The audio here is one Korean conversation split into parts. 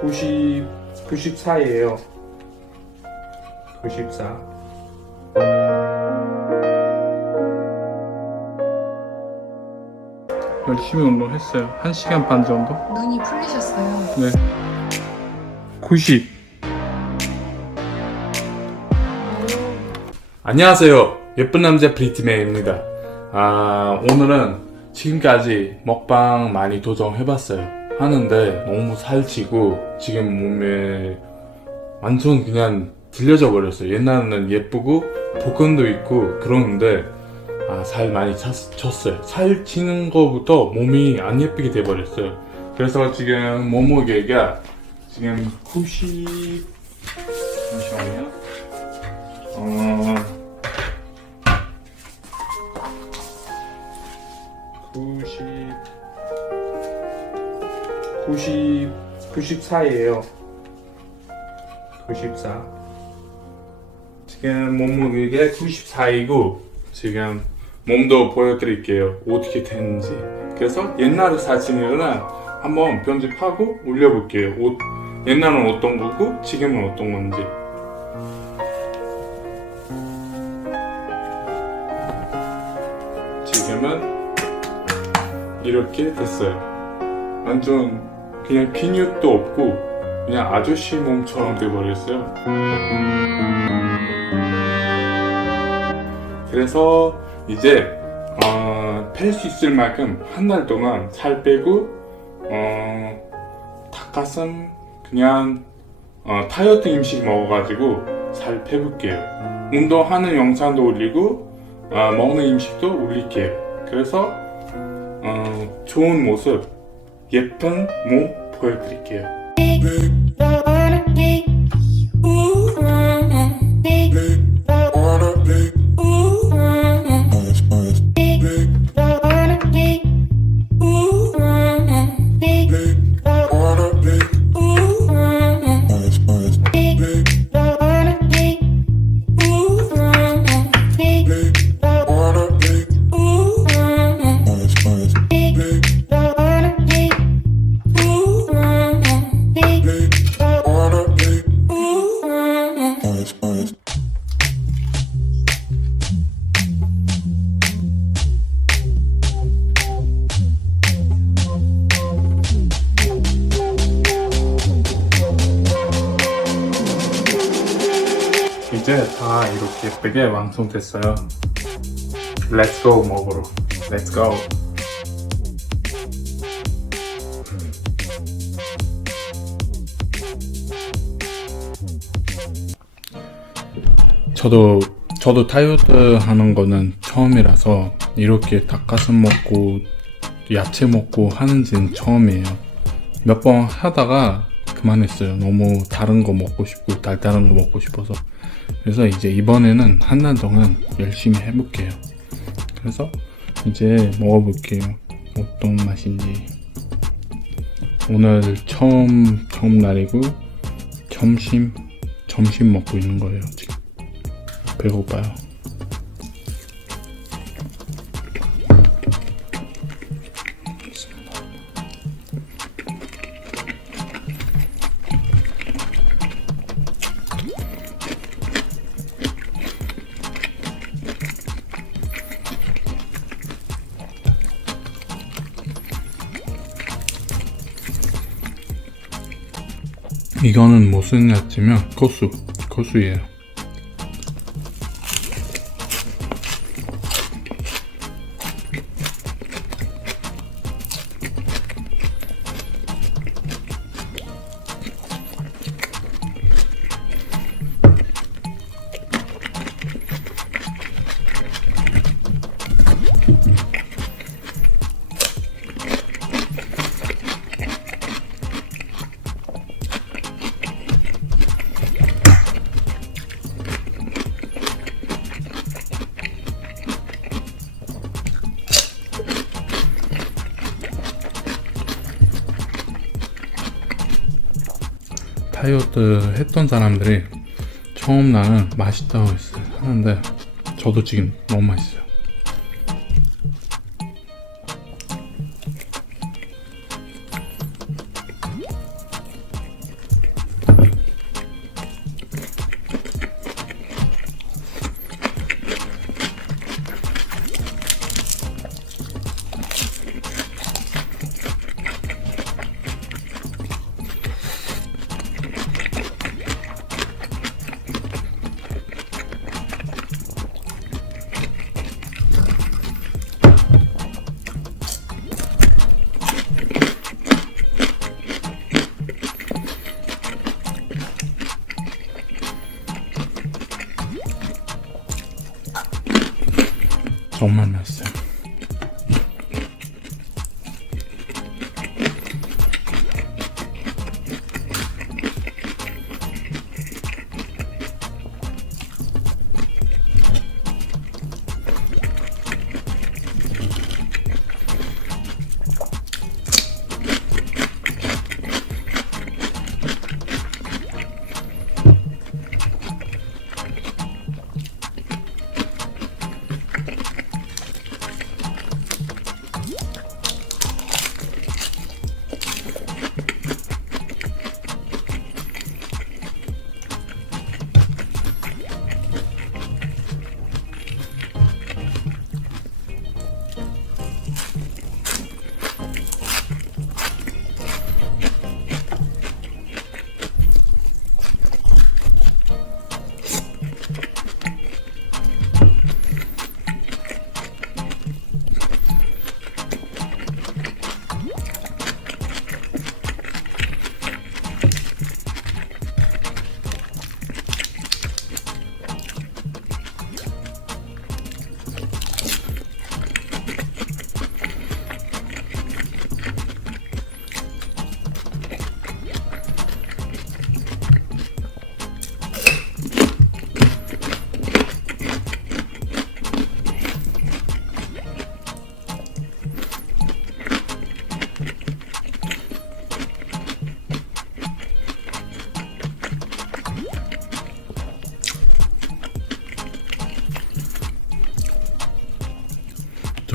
90, 94예요. 94. 열심히 운동했어요. 1시간 반 정도? 눈이 풀리셨어요. 네. 90. 안녕하세요. 예쁜 남자 브리트맨입니다. 아, 오늘은 지금까지 먹방 많이 도전해봤어요. 하는데 너무 살찌고 지금 몸에 완전 그냥 들려져 버렸어요. 옛날에는 예쁘고 복근도 있고 그러는데 아, 살 많이 찼, 쪘어요. 살 찌는 거부터 몸이 안 예쁘게 돼 버렸어요. 그래서 지금 몸무게가 지금 90 잠시만요. 어 90 94예요. 94. 지금 몸무게가 94이고 지금 몸도 보여드릴게요. 어떻게 되는지. 그래서 옛날 사진을 한번 편집하고 올려볼게요. 옷, 옛날은 어떤 거고 지금은 어떤 건지. 지금은 이렇게 됐어요. 완전 그냥 근육도 없고 그냥 아저씨 몸처럼 돼버렸어요. 그래서 이제 어, 팰수 있을 만큼 한 달 동안 살 빼고 어, 닭가슴 그냥 어, 다이어트 음식 먹어가지고 살 빼볼게요. 운동하는 영상도 올리고 어, 먹는 음식도 올릴게요. 그래서 어, 좋은 모습, 예쁜 몸 보여드릴게요. 이제 다 이렇게 예쁘게 완성됐어요. Let's go 먹으러. Let's go. 저도 저도 다이어트 하는 거는 처음이라서 이렇게 닭가슴 먹고 야채 먹고 하는지는 처음이에요. 몇 번 하다가 그만했어요. 너무 다른 거 먹고 싶고 달달한 거 먹고 싶어서. 그래서 이제 이번에는 한 달 동안 열심히 해볼게요. 그래서 이제 먹어볼게요. 어떤 맛인지. 오늘 처음 처음 날이고 점심 점심 먹고 있는 거예요 지금. 배고파요. 이거는 무슨 야채면 고수 고수예요. 다이어트 했던 사람들이 처음 나는 맛있다고 했어요. 하는데 저도 지금 너무 맛있어요. 정말 맛있어요.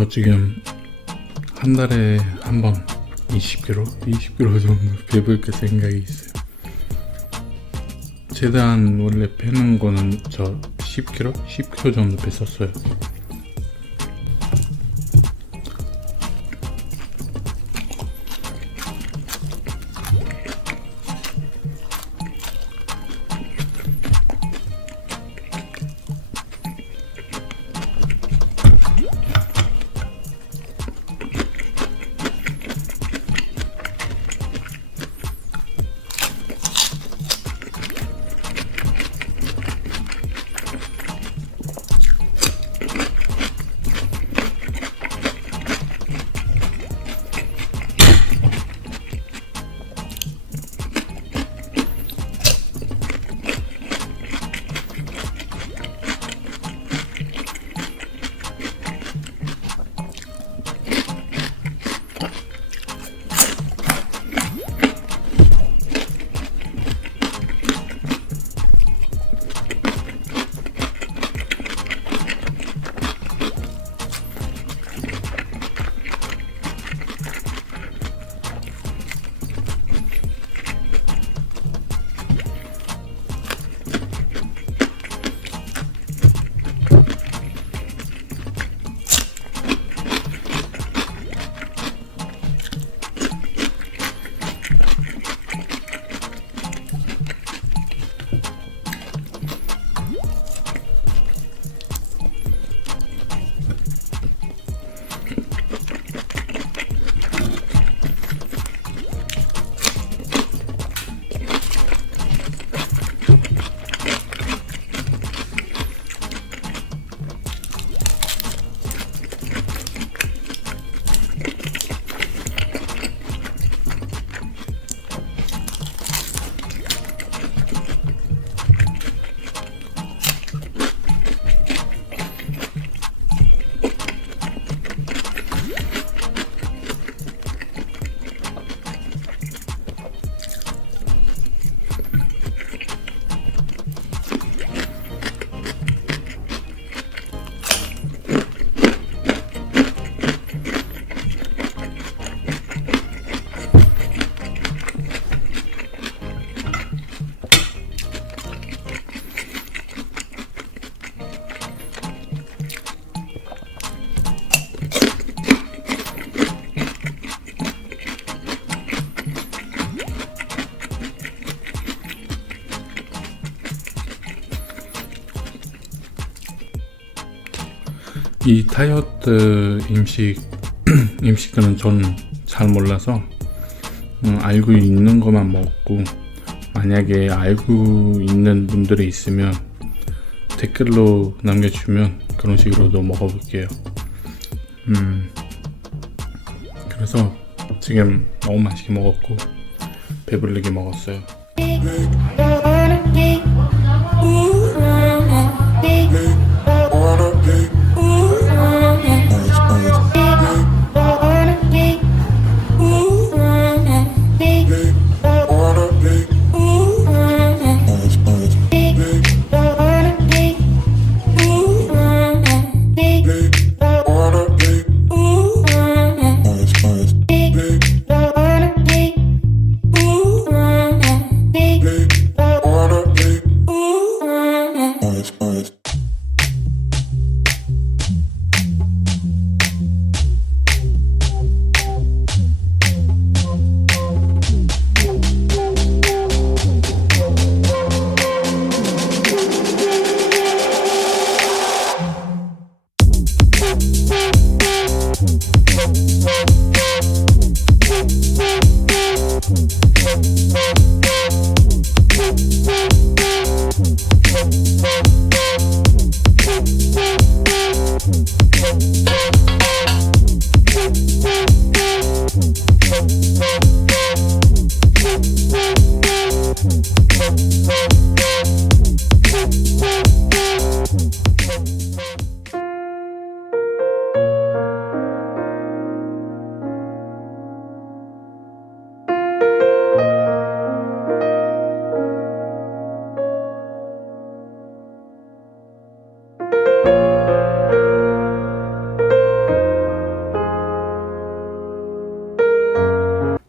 저 지금 한 달에 한 번 20kg, 20kg 정도 배불 게 생각이 있어요. 최대한 원래 빼는 거는 저 10kg, 10kg 정도 뺐었어요. 이 다이어트 음식 음식들은 저는 잘 몰라서 음, 알고 있는 것만 먹고 만약에 알고 있는 분들이 있으면 댓글로 남겨주면 그런 식으로도 먹어볼게요. 음, 그래서 지금 너무 맛있게 먹었고 배부르게 먹었어요.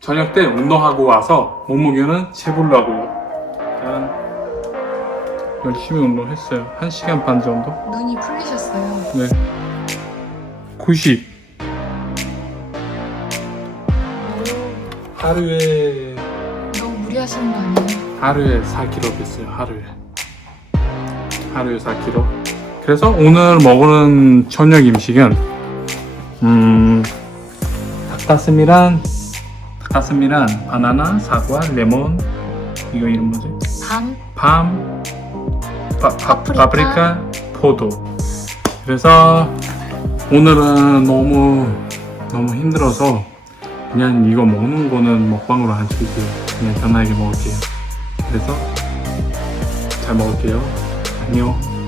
저녁 때 운동하고 와서 몸무게는 재보려고요. 일단 열심히 운동했어요. 1시간 반 정도? 눈이 풀리셨어요. 네. 90. 하루에 너무 무리하시는 거 아니에요? 하루에 4kg 됐어요. 하루에. 하루에 4kg. 그래서 오늘 먹는 저녁 음식은 음 닭가슴이랑 닭가슴이랑 바나나, 사과, 레몬 이거 이름 뭐지? 밤 밤, 파, 파, 파프리카. 파프리카, 포도. 그래서 오늘은 너무 너무 힘들어서 그냥 이거 먹는 거는 먹방으로 안 찍을게요. 그냥 편하게 먹을게요. 그래서 잘 먹을게요. 안녕.